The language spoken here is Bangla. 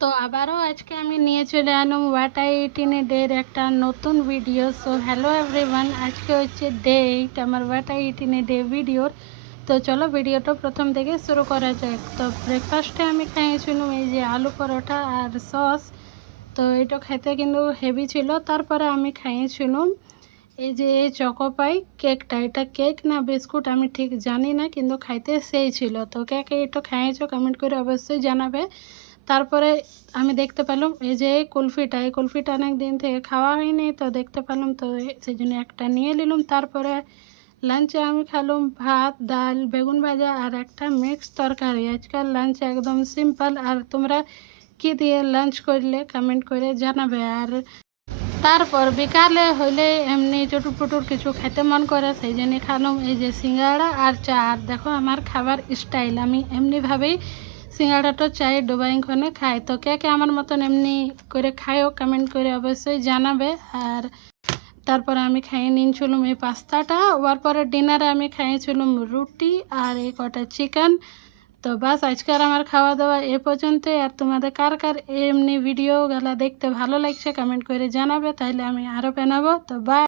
তো আবারও আজকে আমি নিয়ে চলে এলাম what I it in a ডের একটা নতুন ভিডিও। সো হ্যালো এভরিওয়ান, আজকে হচ্ছে ডে 8 আমার what I it in a day ভিডিওর। তো চলো ভিডিওটা প্রথম থেকে শুরু করা যাক। তো ব্রেকফাস্টে আমি খাইয়েছিলাম এই যে আলু পরোটা আর সস। তো এটা খেতে কিন্তু হেভি ছিল। তারপরে আমি খাইয়েছিলাম এই যে চকোপাই কেকটা। এটা কেক না বিস্কুট আমি ঠিক জানি না, কিন্তু খাইতে সেই ছিল। তো কে কে এটা খাইয়েছো কমেন্ট করে অবশ্যই জানাবে। তারপরে আমি দেখতে পেলাম এই যে এই কুলফিটা অনেক দিন থেকে খাওয়া হয়নি, তো দেখতে পেলাম, তো সেই জন্য একটা নিয়ে নিলাম। তারপরে লাঞ্চে আমি খেলাম ভাত, ডাল, বেগুন ভাজা আর একটা মিক্স তরকারি। আজকাল লাঞ্চে একদম সিম্পল। আর তোমরা কি দিয়ে লাঞ্চ করলে কমেন্ট করে জানাবে। আর তারপর বিকালে হইলে এমনি চটুর পুটুর কিছু খেতে মন করে, সেই জন্য খেলাম এই যে সিঙ্গাড়া আর চা। আর দেখো আমার খাবার স্টাইল, আমি এমনিভাবেই সিঙ্গাড়াটা চায়ের ডোবাইনক্ষণে খাই। তো কে কে আমার মতন এমনি করে খায়ও কমেন্ট করে অবশ্যই জানাবে। আর তারপরে আমি খাইয়ে নিয়েছিলাম এই পাস্তাটা। ওর পরে ডিনারে আমি খাইয়েছিলাম রুটি আর এই কটা চিকেন। তো বাস আজকের আমার খাওয়া দাওয়া এ পর্যন্তই। আর তোমাদের কার কার এমনি ভিডিওগুলো দেখতে ভালো লাগছে কমেন্ট করে জানাবে, তাইলে আমি আরও বানাবো। তো বাই।